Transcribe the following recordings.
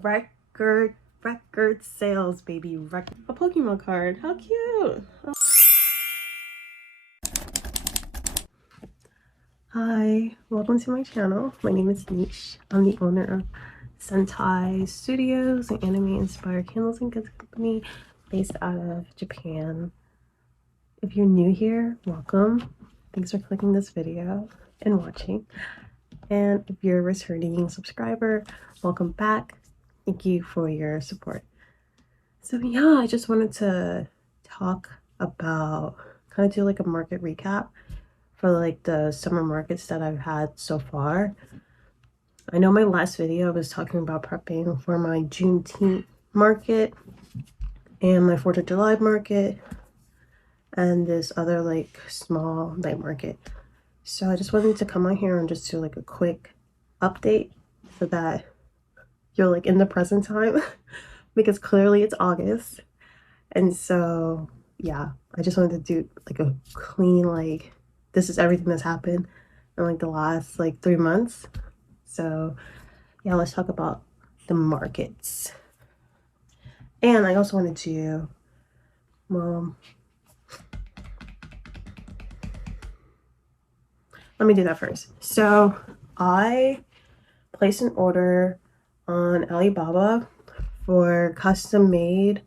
record sales, baby. A Pokemon card. How cute. Oh. Hi, welcome to my channel. My name is Nish. I'm the owner of Scentai Studios, an anime-inspired candles and goods company based out of Japan. If you're new here, welcome. Thanks for clicking this video and watching. And if you're a returning subscriber, welcome back. Thank you for your support. So yeah, I just wanted to talk about, kind of do like a market recap for like the summer markets that I've had so far. I know my last video was talking about prepping for my Juneteenth market and my 4th of July market and this other like small night market. So I just wanted to come on here and just do like a quick update so that you're like in the present time because clearly it's August. And so yeah, I just wanted to do like a clean, like this is everything that's happened in like the last like 3 months. So yeah, let's talk about the markets. And I also wanted to, well, let me do that first. So I placed an order on Alibaba for custom made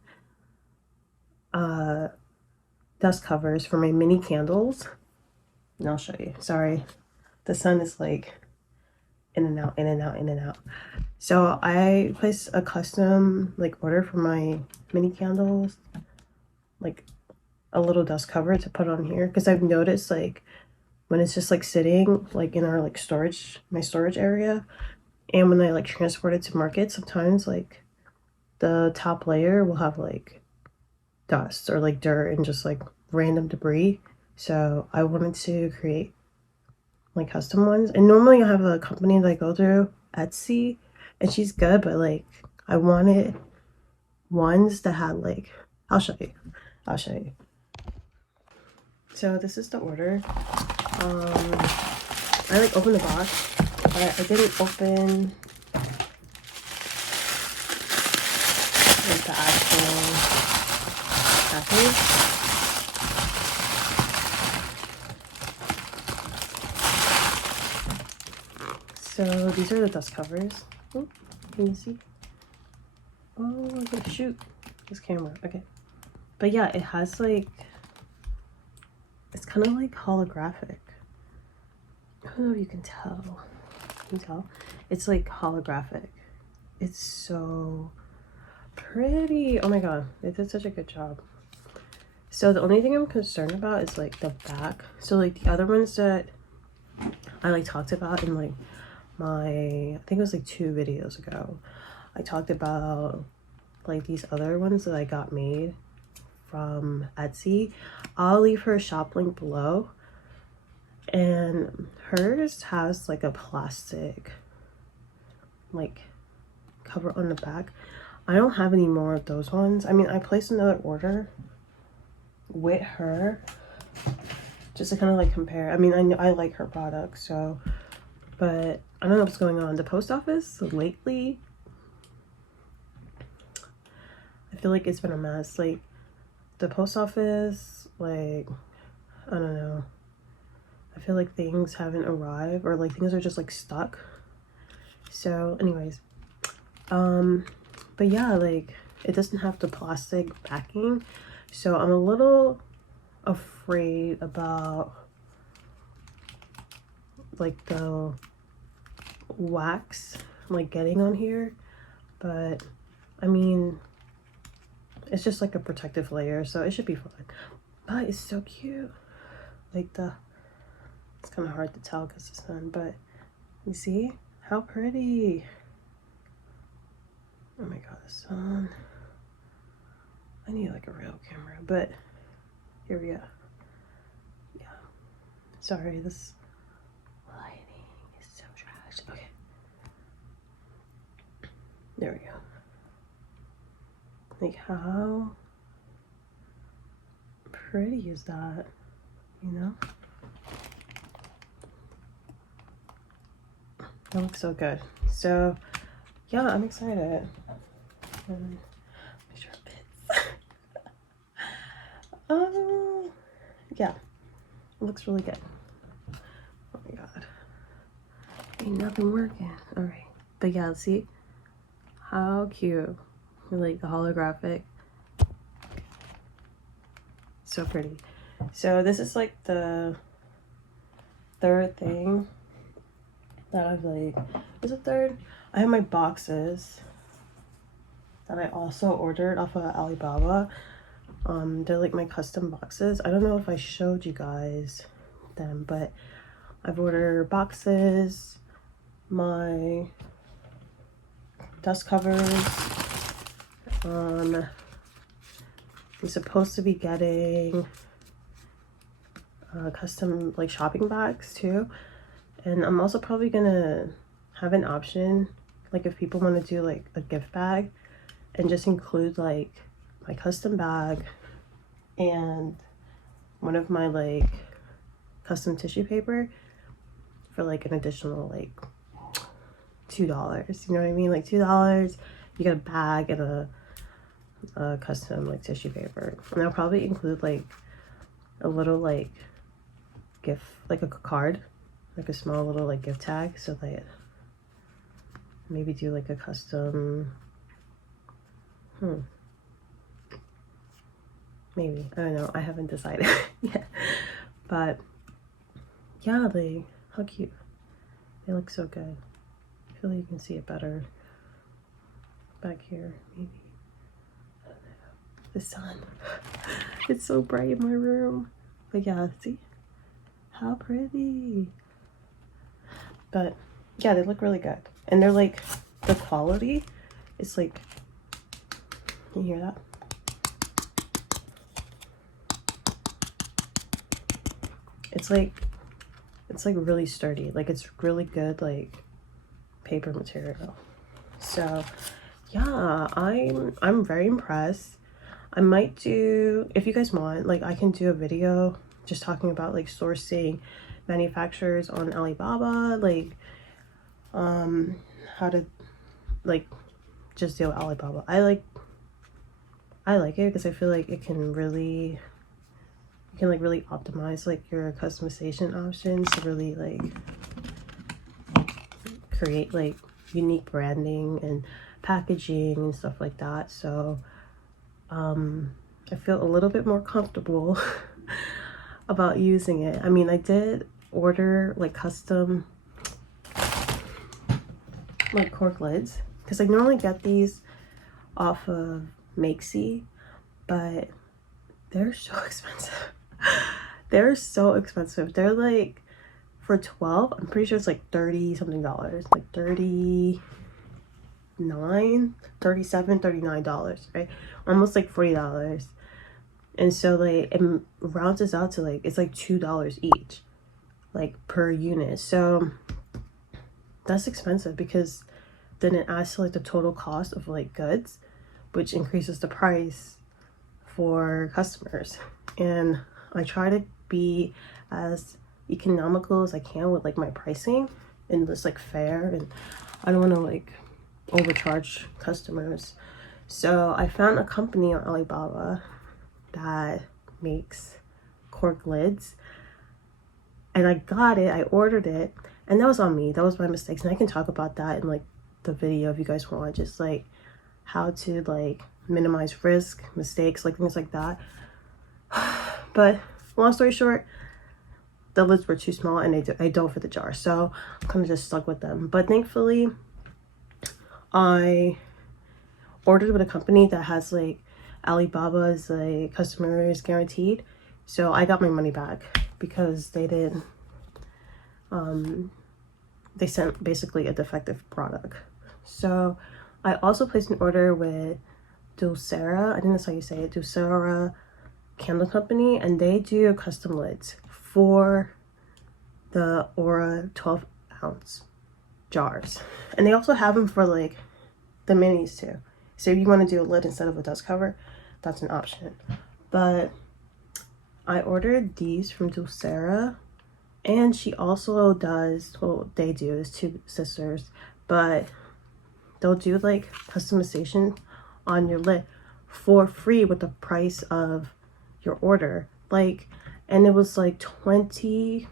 dust covers for my mini candles. And I'll show you. Sorry, the sun is like in and out, in and out, in and out. So I placed a custom like order for my mini candles, like a little dust cover to put on here, because I've noticed like when it's just like sitting like in our like storage, my storage area, and when I like transport it to market, sometimes like the top layer will have like dust or like dirt and just like random debris. So I wanted to create like custom ones, and normally I have a company that I go through, Etsy, and she's good, but like I wanted ones that had like, I'll show you. So this is the order. I like opened the box, but I didn't open like the actual package. So these are the dust covers. Oh, can you see? Oh, okay, shoot. This camera. Okay. But yeah, it has like, it's kind of like holographic. I don't know if you can tell. Can you tell? It's like holographic. It's so pretty. Oh my god, they did such a good job. So the only thing I'm concerned about is like the back. So like the other ones that I like talked about in like my, I think it was like 2 videos ago, I talked about like these other ones that I got made from Etsy. I'll leave her shop link below, and hers has like a plastic like cover on the back. I don't have any more of those ones. I mean, I placed another order with her just to kind of like compare. I mean, I know I like her product, so, but I don't know what's going on. The post office lately, I feel like it's been a mess. Like the post office, like, I don't know, I feel like things haven't arrived, or like things are just like stuck. So anyways, but yeah, like it doesn't have the plastic backing, so I'm a little afraid about like the wax like getting on here. But I mean, it's just like a protective layer, so it should be fine. But it's so cute. Like it's kind of hard to tell because the sun, but you see how pretty. Oh my god, the sun. I need like a real camera, but here we go. Yeah, sorry, this lighting is so trash. Okay, there we go. Like how pretty is that, you know? That looks so good. So yeah, I'm excited. Make sure it fits. Yeah, it looks really good. Oh my god, ain't nothing working. All right, but yeah, see how cute, like the holographic, so pretty. So this is like the third thing that I've like, is it third? I have my boxes that I also ordered off of Alibaba. They're like my custom boxes. I don't know if I showed you guys them, but I've ordered boxes, my dust covers. I'm supposed to be getting custom like shopping bags too, and I'm also probably gonna have an option, like if people want to do like a gift bag and just include like my custom bag and one of my like custom tissue paper for like an additional like $2. You know what I mean? Like $2, you get a bag and a custom like tissue paper. And I'll probably include like a little like gift, like a card, like a small little like gift tag, so that maybe do like a custom maybe, I don't know, I haven't decided yet. But yeah, how cute. They look so good. I feel like you can see it better back here, maybe. I don't know. The sun. It's so bright in my room. But yeah, see? How pretty. But yeah, they look really good. And they're like, the quality is like, can you hear that? It's like really sturdy. Like it's really good like paper material. So yeah, I'm very impressed. I might do, if you guys want, like I can do a video just talking about like sourcing manufacturers on Alibaba, like how to like just deal with Alibaba. I like it because I feel like it can really, you can like really optimize like your customization options to really like create like unique branding and packaging and stuff like that. So I feel a little bit more comfortable about using it. I mean, I did order like custom like cork lids because I normally get these off of Makesy, but they're so expensive. They're so expensive. They're like, for 12, I'm pretty sure it's like 30 something dollars, like 39, 37, $39, right? Almost like $40. And so like it rounds us out to like, it's like $2 each, like per unit. So that's expensive because then it adds to like the total cost of like goods, which increases the price for customers. And I try to be as economical as I can with like my pricing and just like fair, and I don't want to like overcharge customers. So I found a company on Alibaba that makes cork lids, and I got it, I ordered it, and that was on me, that was my mistakes, and I can talk about that in like the video if you guys want, just like how to like minimize risk, mistakes, like things like that. But long story short, the lids were too small and I don't fit the jar, so I'm kind of just stuck with them. But thankfully I ordered with a company that has like Alibaba's like customers guaranteed, so I got my money back because they didn't they sent basically a defective product. So I also placed an order with Dulcera, I think that's how you say it, Dulcera Candle Company, and they do custom lids for the Aura 12-ounce jars, and they also have them for like the minis too. So if you want to do a lid instead of a dust cover, that's an option. But I ordered these from Dulcera, and she also does, well, they do, is two sisters, but they'll do like customization on your lid for free with the price of your order. Like, and it was like 20,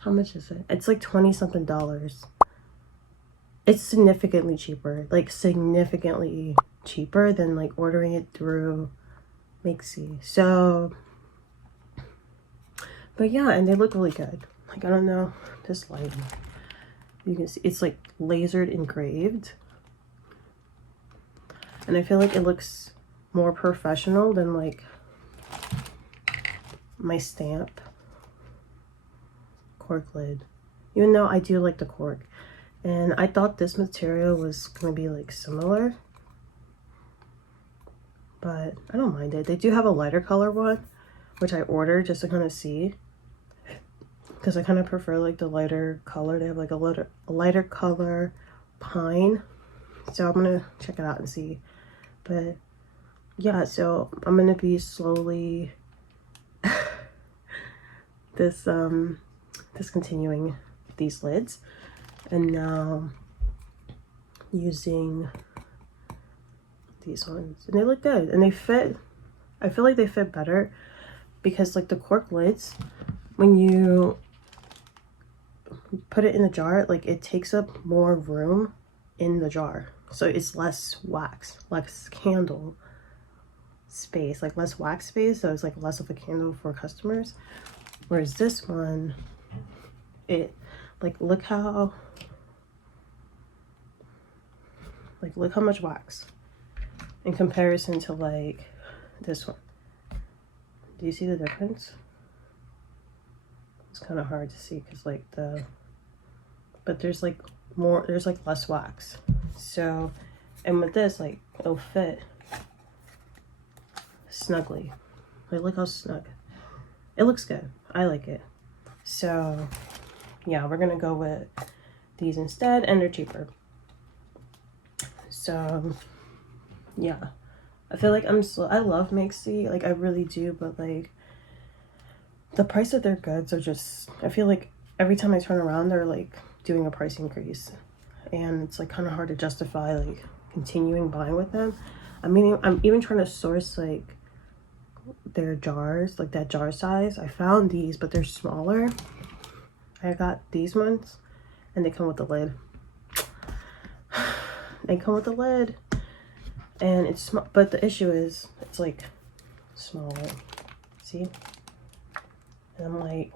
how much is it? It's like 20 something dollars. It's significantly cheaper, like significantly cheaper than like ordering it through Mixi. So, but yeah, and they look really good. Like, I don't know, this lighting, you can see it's like lasered engraved, and I feel like it looks more professional than like my stamp cork lid, even though I do like the cork. And I thought this material was gonna be like similar, but I don't mind it. They do have a lighter color one, which I ordered just to kind of see, because I kind of prefer like the lighter color. They have like a lighter color pine, so I'm gonna check it out and see. But yeah, so I'm gonna be slowly discontinuing these lids, and now using these ones, and they look good and they fit. I feel like they fit better because like the cork lids, when you put it in the jar, like it takes up more room in the jar, so it's less wax, less candle space, like less wax space, so it's like less of a candle for customers. Whereas this one, it like look how much wax in comparison to like this one. Do you see the difference? It's kind of hard to see because like but there's like more, there's like less wax. So, and with this, like it'll fit snugly. Like look how snug. It looks good. I like it. So yeah, we're gonna go with these instead, and they're cheaper. So yeah, I feel like I love Mixi, like I really do, but like the price of their goods are just, I feel like every time I turn around they're like doing a price increase, and it's like kind of hard to justify like continuing buying with them. I mean, I'm even trying to source like their jars, like that jar size. I found these, but they're smaller. I got these ones, and they come with the lid. They come with the lid, and it's small, but the issue is it's like smaller. See? And I'm like,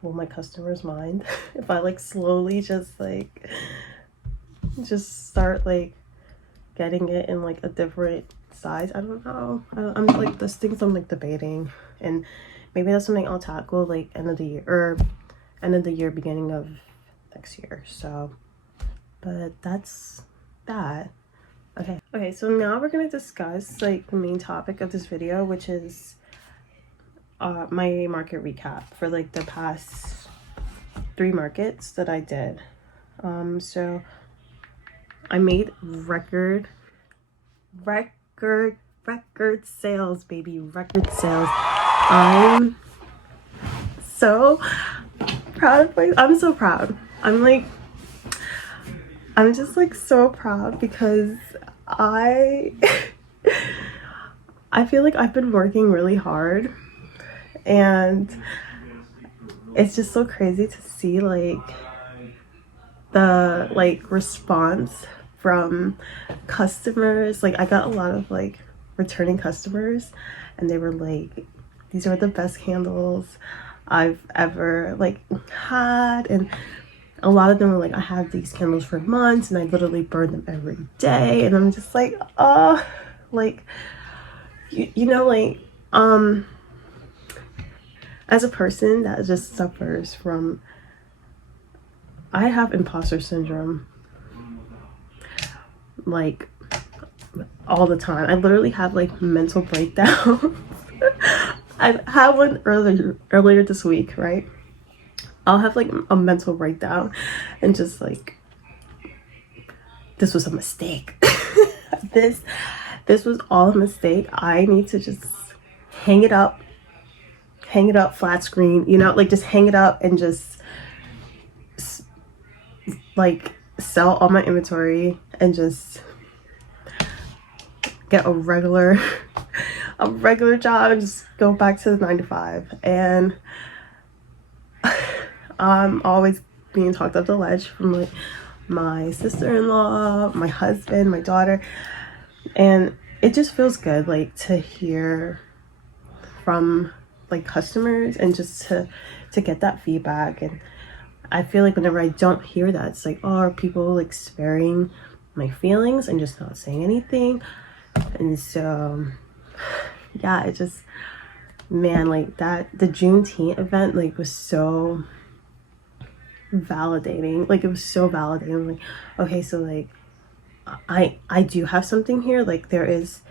will my customers mind if I like slowly just start like getting it in like a different size? I don't know. I'm like, this things I'm like debating, and maybe that's something I'll tackle like end of the year, beginning of next year. So, but that's that. Okay, so now we're gonna discuss like the main topic of this video, which is my market recap for like the past 3 markets that I did. So I made record sales, baby, record sales. I'm so proud of myself. I'm so proud. I'm just like so proud because I feel like I've been working really hard, and it's just so crazy to see like the like response from customers. Like I got a lot of like returning customers, and they were like, these are the best candles I've ever like had. And a lot of them were like, I have these candles for months and I literally burn them every day. And I'm just like, oh, like you know, like as a person that just suffers from, I have imposter syndrome like all the time. I literally have like mental breakdowns. I had one earlier this week, right? I'll have like a mental breakdown and just like, this was a mistake. this was all a mistake. I need to just hang it up flat screen, you know, like just hang it up and just like sell all my inventory and just get a regular job and just go back to the 9 to 5. And I'm always being talked up the ledge from like my sister-in-law, my husband, my daughter, and it just feels good like to hear from like customers and just to get that feedback. And I feel like whenever I don't hear that, it's like, oh, are people like sparing my feelings and just not saying anything? And so yeah, it just, man, like that, the Juneteenth event like was so validating. Like it was so validating. Like, okay, so like I do have something here, like there is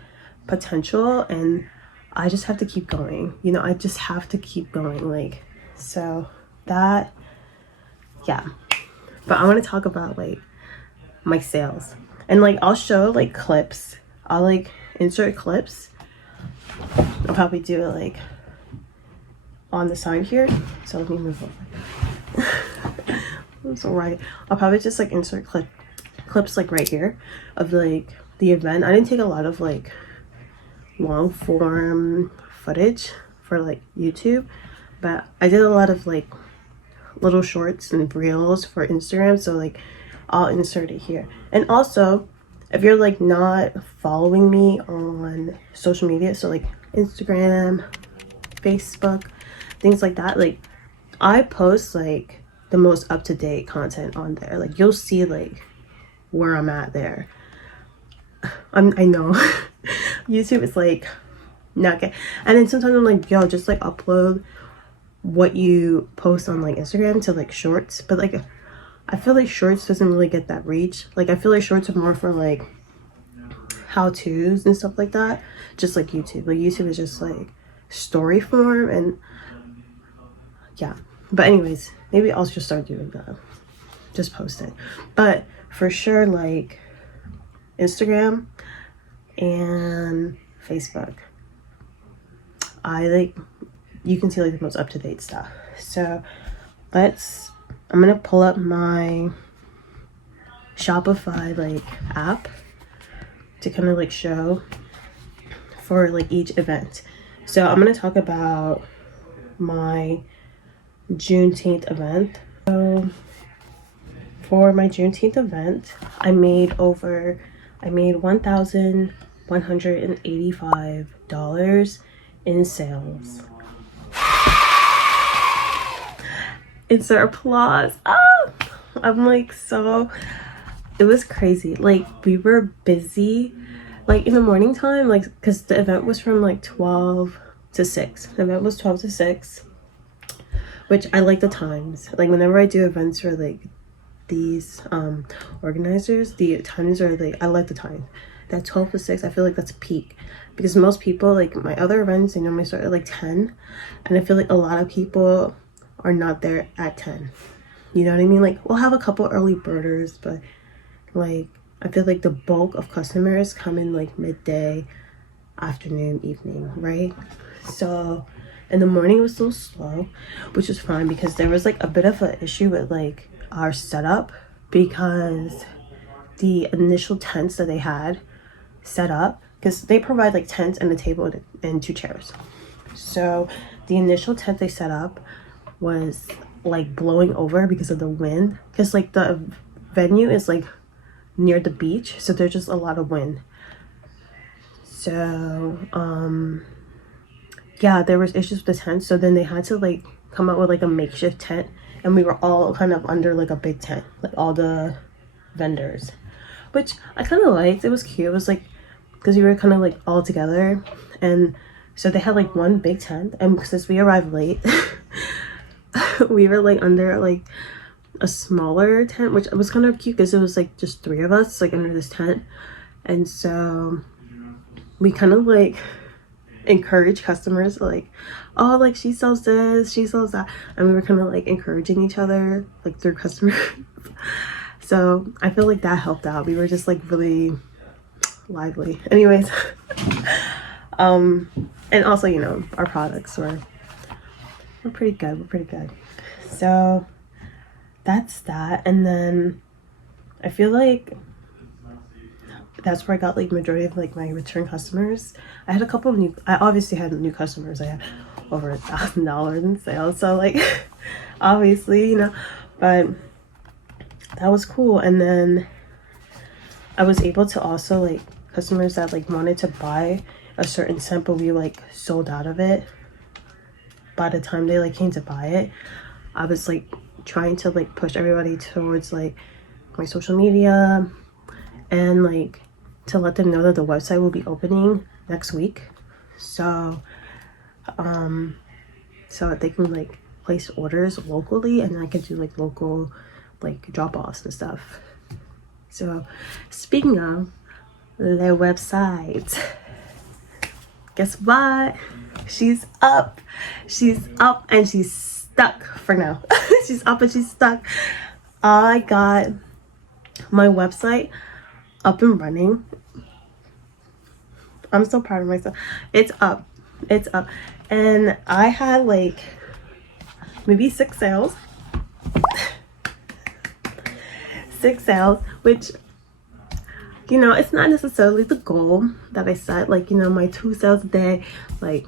potential, and I just have to keep going, you know. I just have to keep going. Like, so that, yeah. But I want to talk about like my sales, and like I'll show like clips. I'll like insert clips. I'll probably do it like on the side here, so let me move over. It's all right. I'll probably just like insert clips like right here of like the event. I didn't take a lot of like long form footage for like YouTube, but I did a lot of like little shorts and reels for Instagram, so like I'll insert it here. And also, if you're like not following me on social media, so like Instagram, Facebook, things like that, like I post like the most up-to-date content on there. Like you'll see like where I'm at there. I know YouTube is like not good, and then sometimes I'm like, yo, just like upload what you post on like Instagram to like shorts. But like I feel like shorts doesn't really get that reach. Like I feel like shorts are more for like how-tos and stuff like that, just like YouTube. Like YouTube is just like story form, and yeah. But anyways, maybe I'll just start doing that, just post it. But for sure, like Instagram and Facebook, I like, you can see like the most up-to-date stuff. So I'm gonna pull up my Shopify like app to kind of like show for like each event. So I'm gonna talk about my Juneteenth event. So for my Juneteenth event, I made $1,185 in sales. Insert applause. Oh, I'm like, so it was crazy. Like we were busy like in the morning time, like because the event was from like 12 to 6. The event was 12 to 6, which I like the times. Like whenever I do events for like these organizers, the times are like, I like the time. That 12 to 6, I feel like that's peak, because most people, like my other events, they normally start at like 10, and I feel like a lot of people are not there at 10. You know what I mean? Like we'll have a couple early birders, but like I feel like the bulk of customers come in like midday, afternoon, evening, right? So in the morning it was a little slow, which was fine because there was like a bit of an issue with like our setup, because the initial tents that they had set up, because they provide like tents and a table and 2 chairs. So the initial tent they set up was like blowing over because of the wind, because like the venue is like near the beach, so there's just a lot of wind. So yeah, there was issues with the tent, so then they had to like come up with like a makeshift tent, and we were all kind of under like a big tent, like all the vendors, which I kind of liked. It was cute. It was like, because we were kind of like all together, and so they had like one big tent, and since we arrived late we were like under like a smaller tent, which was kind of cute because it was like just 3 of us like under this tent. And so we kind of like encourage customers like, oh, like she sells this, she sells that, and we were kind of like encouraging each other like through customers. So I feel like that helped out. We were just like really lively. Anyways, and also, you know, our products were pretty good. So that's that. And then I feel like that's where I got like majority of like my return customers. I had a couple of I obviously had new customers. I had over $1,000 in sales, so like obviously, you know, but that was cool. And then I was able to also like customers that like wanted to buy a certain scent, but we like sold out of it by the time they like came to buy it. I was like trying to like push everybody towards like my social media and like to let them know that the website will be opening next week, so so that they can like place orders locally, and I could do like local like drop-offs and stuff. So speaking of the website, guess what? She's up and she's stuck for now. She's up and she's stuck. I got my website up and running. I'm so proud of myself. It's up, and I had like maybe 6 sales. 6 sales, which, you know, it's not necessarily the goal that I set, like, you know, my 2 sales a day, like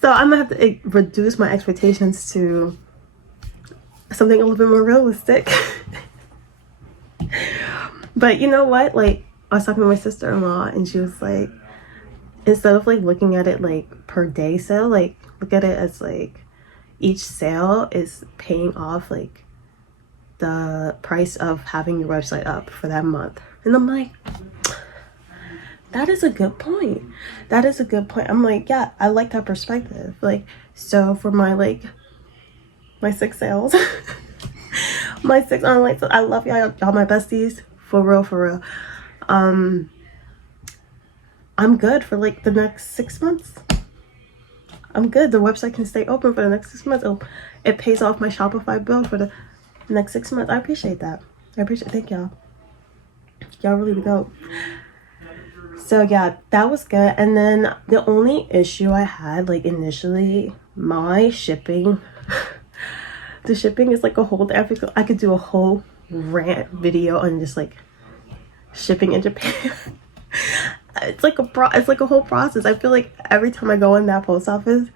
so I'm gonna have to reduce my expectations to something a little bit more realistic. But you know what, like, I was talking to my sister-in-law and she was like, instead of like looking at it like per day sale, like look at it as like each sale is paying off like the price of having your website up for that month. And I'm like, that is a good point. That is a good point. I'm like, yeah, I like that perspective. Like, so for my like my 6 sales my 6 online, so I love y'all my besties, for real. I'm good for like the next 6 months. I'm good. The website can stay open for the next 6 months. It pays off my Shopify bill for the next 6 months. I appreciate that. Thank y'all. Y'all really go. So yeah, that was good. And then the only issue I had, like initially, my shipping, the shipping is like a whole, I could do a whole rant video on just like shipping in Japan. It's like a whole process. I feel like every time I go in that post office,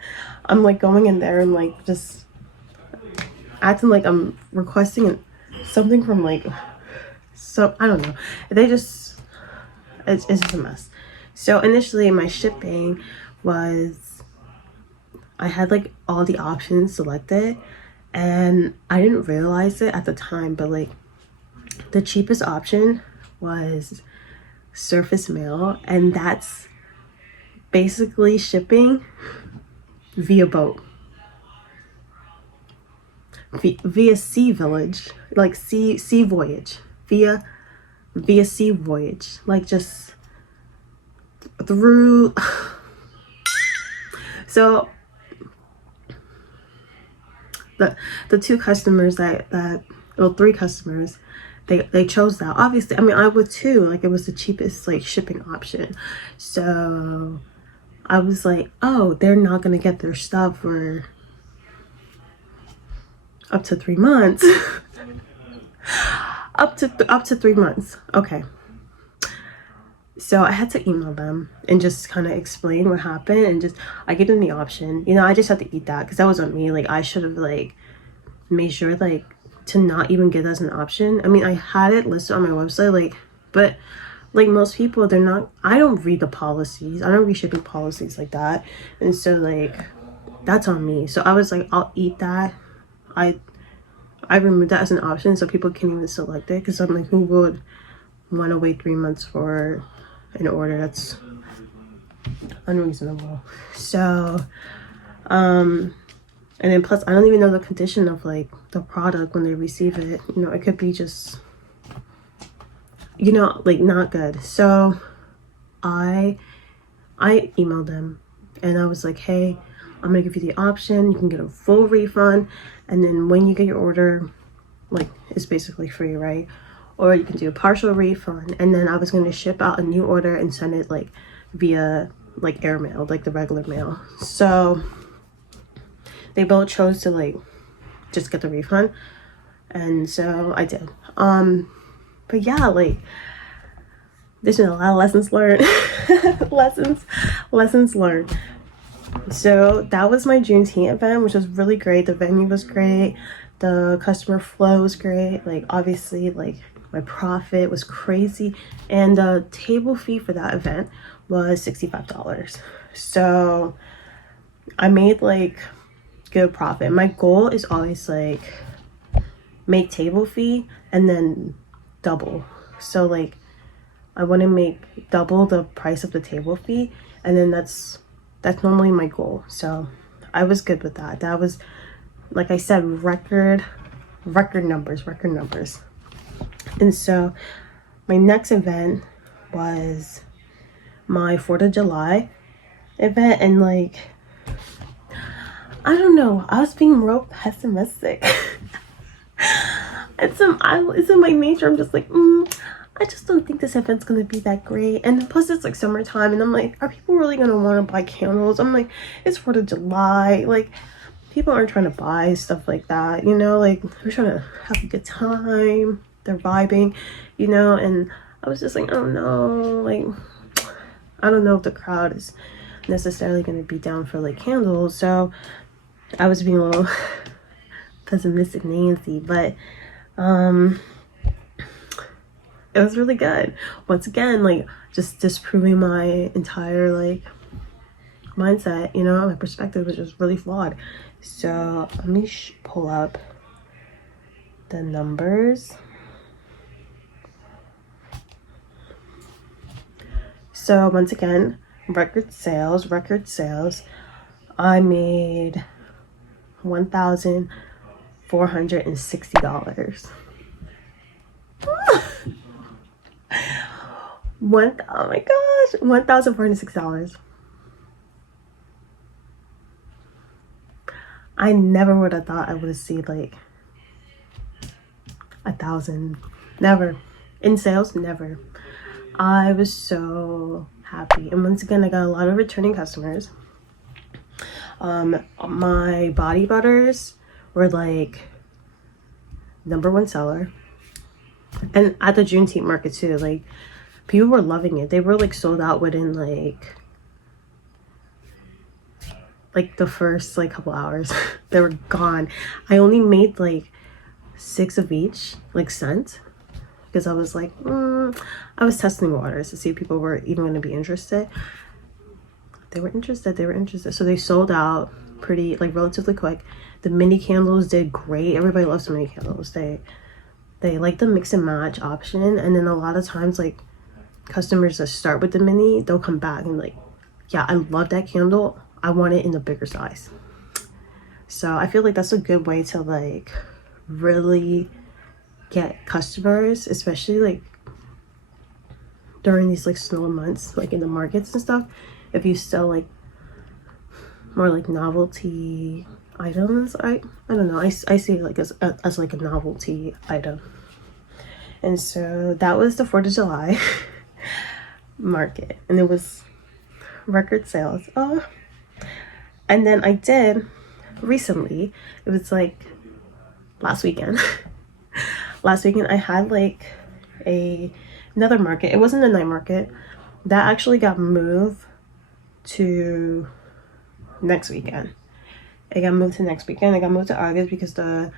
I'm like going in there and like just acting like I'm requesting something from like, so I don't know. It's just a mess. So initially my shipping was, I had like all the options selected and I didn't realize it at the time, but like the cheapest option was surface mail, and that's basically shipping via boat, via sea voyage, like sea voyage, via sea voyage, like just through. So the 2 customers well, 3 customers, they chose that. Obviously, I mean, I would too. Like, it was the cheapest like shipping option. So I was like, oh, they're not gonna get their stuff for up to 3 months. up to 3 months. Okay. So I had to email them and just kind of explain what happened, and just I gave them the option. You know, I just had to eat that because that was on me. Like, I should have like made sure like to not even give that as an option. I mean, I had it listed on my website, like, but like most people, I don't read the policies. I don't read shipping policies like that. And so like that's on me. So I was like, I'll eat that. I removed that as an option so people can't even select it, because I'm like, who would want to wait 3 months for an order? That's unreasonable. So and then plus, I don't even know the condition of like the product when they receive it. You know, it could be just, you know, like not good. So I emailed them and I was like, hey, I'm gonna give you the option. You can get a full refund, and then when you get your order, like, it's basically free, right? Or you can do a partial refund. And then I was gonna ship out a new order and send it like via like airmail, like the regular mail. So they both chose to like just get the refund. And so I did. But yeah, like, there's been a lot of lessons learned. lessons learned. So that was my Juneteenth event, which was really great. The venue was great. The customer flow was great. Like, obviously, like, my profit was crazy. And the table fee for that event was $65. So I made, like, good profit. My goal is always, like, make table fee and then double. So, like, I want to make double the price of the table fee, and then that's normally my goal. So I was good with that. That was, like I said, record numbers. And so my next event was my 4th of July event, and like, I don't know, I was being real pessimistic. It's in my nature. I'm just like, I just don't think this event's gonna be that great. And plus it's like summertime, and I'm like, are people really gonna want to buy candles? I'm like, it's 4th of July, like, people aren't trying to buy stuff like that, you know, like, they're trying to have a good time, they're vibing, you know. And I was just like, oh no, like, I don't know if the crowd is necessarily going to be down for like candles. So I was being a little pessimistic Nancy, but it was really good. Once again, like, just disproving my entire like mindset, you know, my perspective was just really flawed. So let me pull up the numbers. So once again, record sales. I made $1,460. Oh my gosh, $1,460. I never would have thought I would have seen like 1,000. Never. In sales, never. I was so happy. And once again, I got a lot of returning customers. My body butters were like #1 seller. And at the Juneteenth market too, like, people were loving it. They were like sold out within like the first like couple hours. They were gone. I only made like 6 of each, like, scent, because I was like, I was testing waters to see if people were even going to be interested. They were interested. So they sold out pretty, like, relatively quick. The mini candles did great. Everybody loves the mini candles. They like the mix and match option. And then a lot of times, like, customers that start with the mini, they'll come back and like, yeah, I love that candle, I want it in the bigger size. So I feel like that's a good way to like really get customers, especially like during these like slow months, like in the markets and stuff. If you sell like more like novelty items, I don't know, I see it like as like a novelty item. And so that was the 4th of July market, and it was record sales. And then I did recently, it was like last weekend. Last weekend I had like another market. It wasn't a night market. That actually got moved to next weekend. It got moved to August because the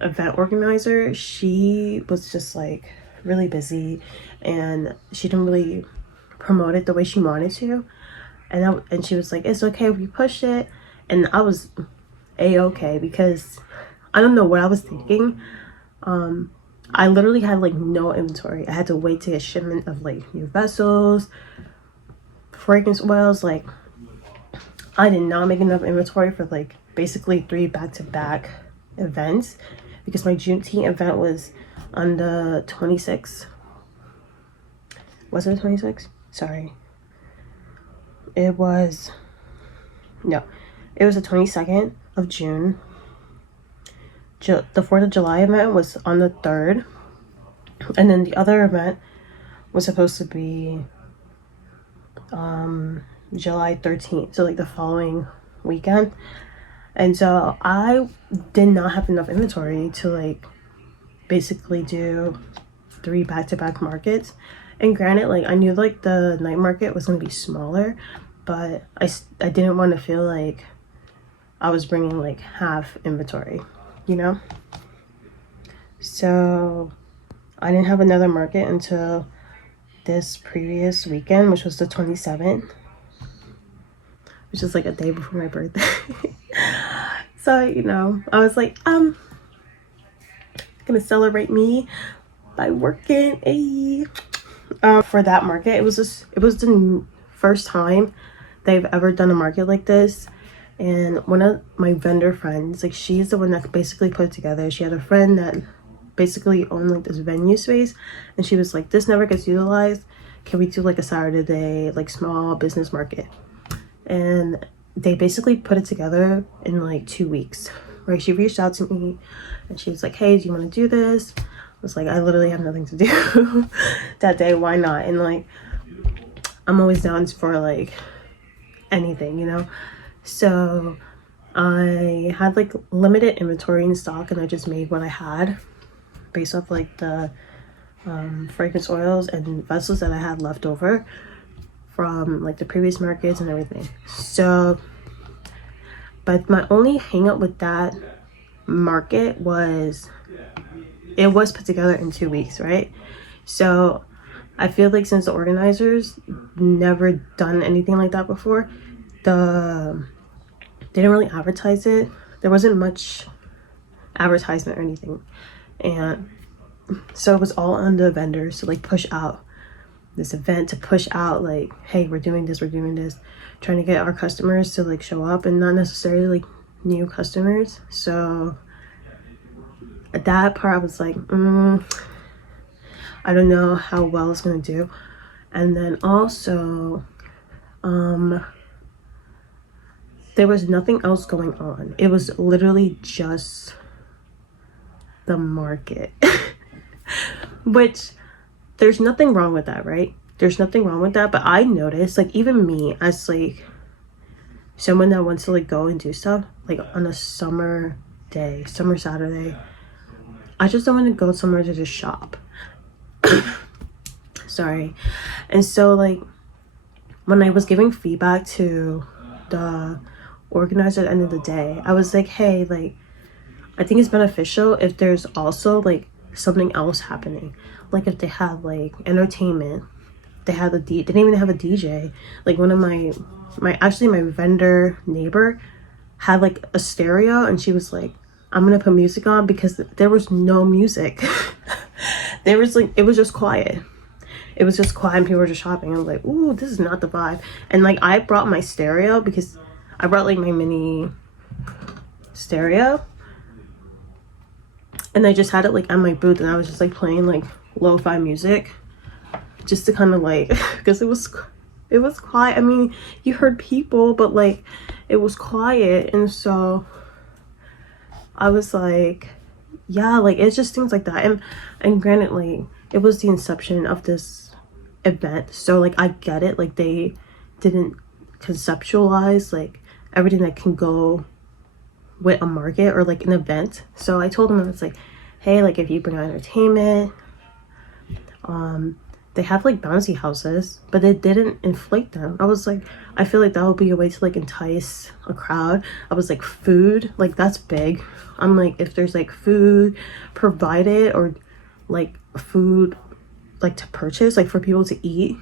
event organizer, she was just like really busy and she didn't really promote it the way she wanted to. And she was like, it's okay if we push it. And I was a-okay, because I don't know what I was thinking. I literally had like no inventory. I had to wait to get shipment of like new vessels, fragrance oils. Like, I did not make enough inventory for like basically 3 back-to-back events, because my Juneteenth event was on the 26th. Was it the 26th? Sorry. It was the 22nd of June. The 4th of July event was on the 3rd, and then the other event was supposed to be July 13th, so like the following weekend. And so I did not have enough inventory to like basically do 3 back-to-back markets. And granted, like I knew like the night market was going to be smaller, but I didn't want to feel like I was bringing like half inventory, you know? So I didn't have another market until this previous weekend, which was the 27th, which is like a day before my birthday. So, you know, I was like, gonna celebrate me by working. For that market, it was the first time they've ever done a market like this. And one of my vendor friends, like she's the one that basically put it together. She had a friend that basically owned like this venue space, and she was like, this never gets utilized, can we do like a Saturday like small business market? And they basically put it together in like 2 weeks, right? She reached out to me and she was like, hey, do you want to do this? I was like, I literally have nothing to do that day, why not? And like I'm always down for like anything, you know? So I had like limited inventory in stock, and I just made what I had based off like the fragrance oils and vessels that I had left over from like the previous markets and everything. So, but my only hang up with that market was it was put together in 2 weeks, right? So I feel like since the organizers never done anything like that before, they didn't really advertise it. There wasn't much advertisement or anything, and so it was all on the vendors to like push out this event, to push out like, hey, we're doing this, trying to get our customers to like show up, and not necessarily like new customers. So at that part I was like, I don't know how well it's gonna do. And then also there was nothing else going on. It was literally just the market. Which there's nothing wrong with that, right? There's nothing wrong with that. But I noticed, like, even me as like someone that wants to like go and do stuff like on a summer day, summer Saturday, I just don't want to go somewhere to just shop. Sorry. And so like when I was giving feedback to the organizer at the end of the day, I was like, hey, like I think it's beneficial if there's also like something else happening. Like if they have like entertainment, they had they didn't even have a DJ. Like one of my vendor neighbor had like a stereo, and she was like, I'm gonna put music on, because there was no music. There was like, it was just quiet. It was just quiet and people were just shopping. I was like, ooh, this is not the vibe. And like I brought my stereo, because I brought like my mini stereo, and I just had it like on my booth, and I was just like playing like lo-fi music just to kind of like, because it was quiet. I mean, you heard people, but like it was quiet. And so I was like, yeah, like it's just things like that. And granted, like it was the inception of this event, so like I get it, like they didn't conceptualize like everything that can go with a market or like an event. So I told them, I was like, hey, like if you bring out entertainment, they have like bouncy houses, but they didn't inflate them. I was like, I feel like that would be a way to like entice a crowd. I was like, food, like that's big. I'm like, if there's like food provided, or like food like to purchase, like for people to eat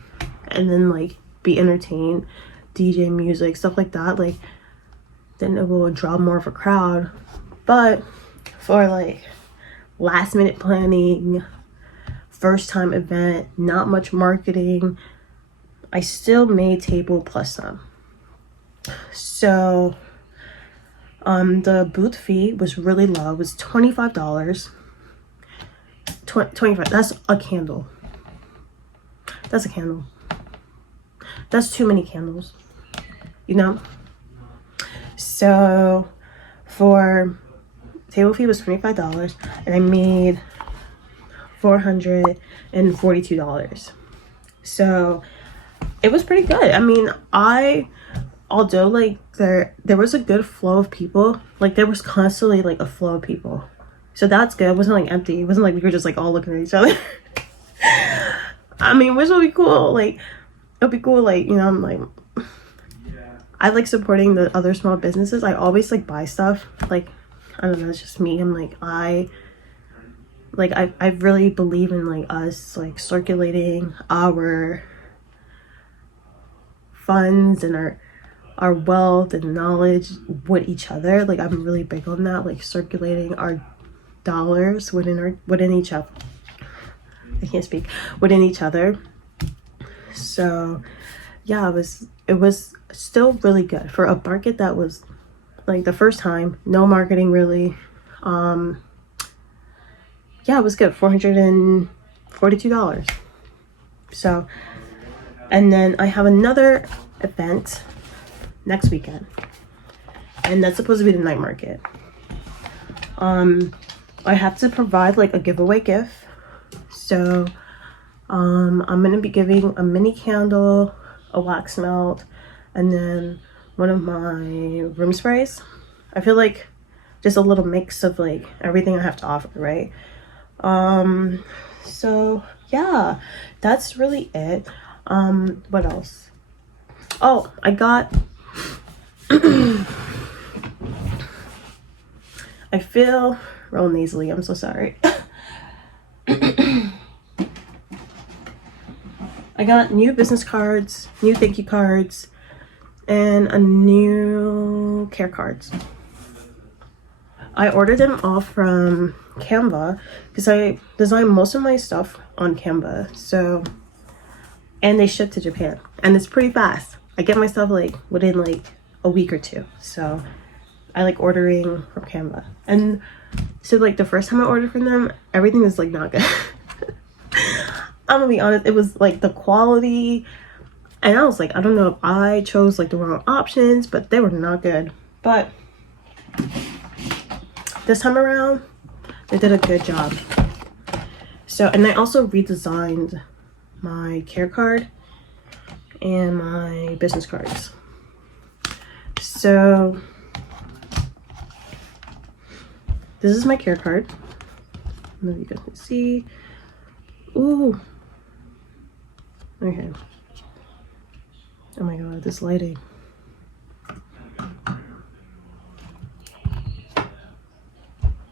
and then like be entertained, DJ music, stuff like that, like then it will draw more of a crowd. But for like last minute planning, first time event, not much marketing, I still made table plus some. So the booth fee was really low. It was $25. 25, that's a candle. That's a candle. That's too many candles, you know? So for table fee was $25, and I made $442. So it was pretty good. I mean, I although like there was a good flow of people, like there was constantly like a flow of people, so that's good. It wasn't like empty. It wasn't like we were just like all looking at each other. I mean, which would be cool. Like it'd be cool, like, you know, I'm like, I like supporting the other small businesses. I always like buy stuff, like, I don't know, it's just me. I'm like, I really believe in like us like circulating our funds and our wealth and knowledge with each other. Like I'm really big on that, like circulating our dollars within each other. I can't speak. Within each other. So yeah, it was still really good for a market that was like the first time, no marketing really. Yeah, it was good. $442. So, and then I have another event next weekend, and that's supposed to be the night market. I have to provide like a giveaway gift. So I'm gonna be giving a mini candle, a wax melt, and then one of my room sprays. I feel like just a little mix of like everything I have to offer, right? So yeah, that's really it. What else? Oh, I got I feel real nasally, I'm so sorry. I got new business cards, new thank you cards, and a new care cards. I ordered them all from Canva because I design most of my stuff on Canva. So, and they ship to Japan, and it's pretty fast. I get my stuff like within like a week or two. So I like ordering from Canva. And so like the first time I ordered from them, everything was like not good. I'm gonna be honest, it was like the quality, and I was like, I don't know if I chose like the wrong options, but they were not good. But this time around, they did a good job. So, and I also redesigned my care card and my business cards. So this is my care card. I don't know if you guys can see. Ooh. Okay. Oh my god, this lighting.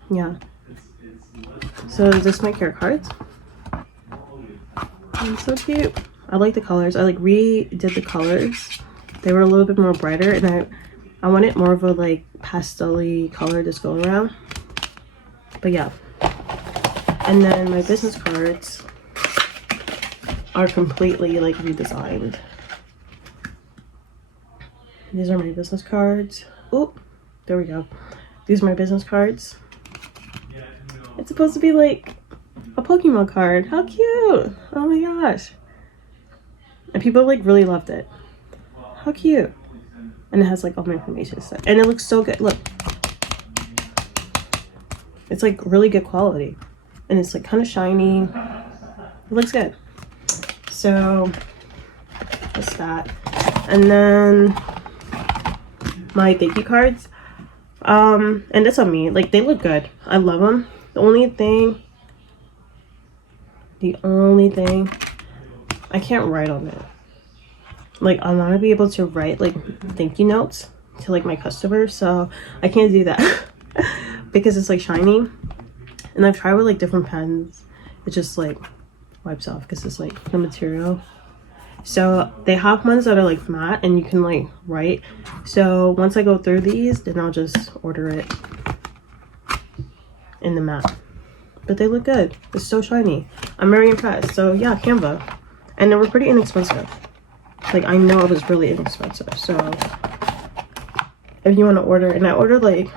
Yeah. So this is my care cards. It's so cute. I like the colors. I like redid the colors. They were a little bit more brighter, and I wanted more of a like pastel-y color this go around. But yeah. And then my business cards are completely like redesigned. These are my business cards. Oh, there we go. These are my business cards. It's supposed to be like a Pokemon card. How cute! Oh my gosh. And people like really loved it. How cute. And it has like all my information stuff. And it looks so good. Look. It's like really good quality. And it's like kind of shiny. It looks good. So that's that. And then my thank you cards. And that's on me. Like they look good. I love them. The only thing I can't write on it. Like I want to be able to write like thank you notes to like my customers, so I can't do that because it's like shiny. And I've tried with like different pens. It just like wipes off because it's like the material. So they have ones that are like matte and you can like write. So once I go through these, then I'll just order it in the matte. But they look good. It's so shiny. I'm very impressed. So yeah, Canva. And they were pretty inexpensive. Like I know it was really inexpensive. So if you want to order, and I ordered like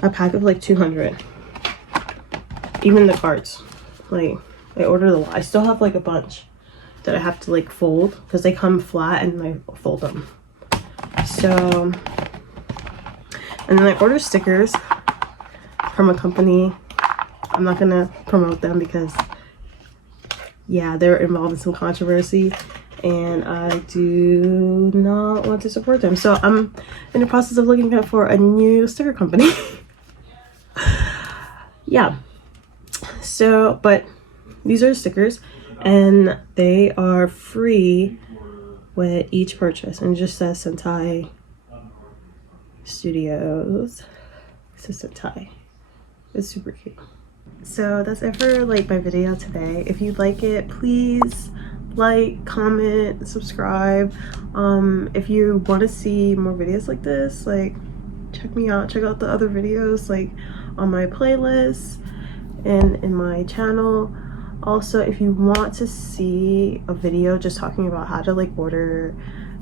a pack of like 200. Even the cards. Like I ordered a lot. I still have like a bunch that I have to like fold because they come flat and I fold them. So, and then I ordered stickers from a company. I'm not gonna promote them because yeah, they're involved in some controversy. and I do not want to support them. So I'm in the process of looking for a new sticker company. Yeah, so but these are stickers and they are free with each purchase, and it just says Scentai Studios. It says Scentai. It's super cute. So that's it for like my video today. If you like it, please like, comment, subscribe. If you want to see more videos like this, like check me out, check out the other videos like on my playlist and in my channel. Also, if you want to see a video just talking about how to like order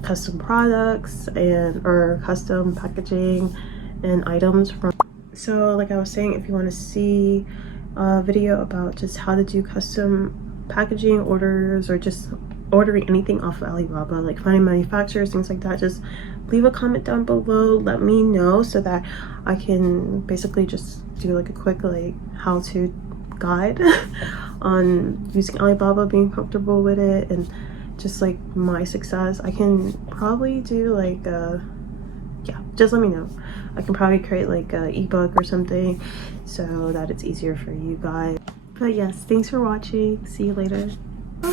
custom products and or custom packaging and items from, so like I was saying, if you want to see a video about just how to do custom packaging orders or just ordering anything off of Alibaba, like finding manufacturers, things like that, just leave a comment down below, let me know so that I can basically just do like a quick like how-to guide on using Alibaba, being comfortable with it, and just like my success. I can probably do like yeah, just let me know. I can probably create like a ebook or something so that it's easier for you guys. But yes, thanks for watching. See you later. Bye.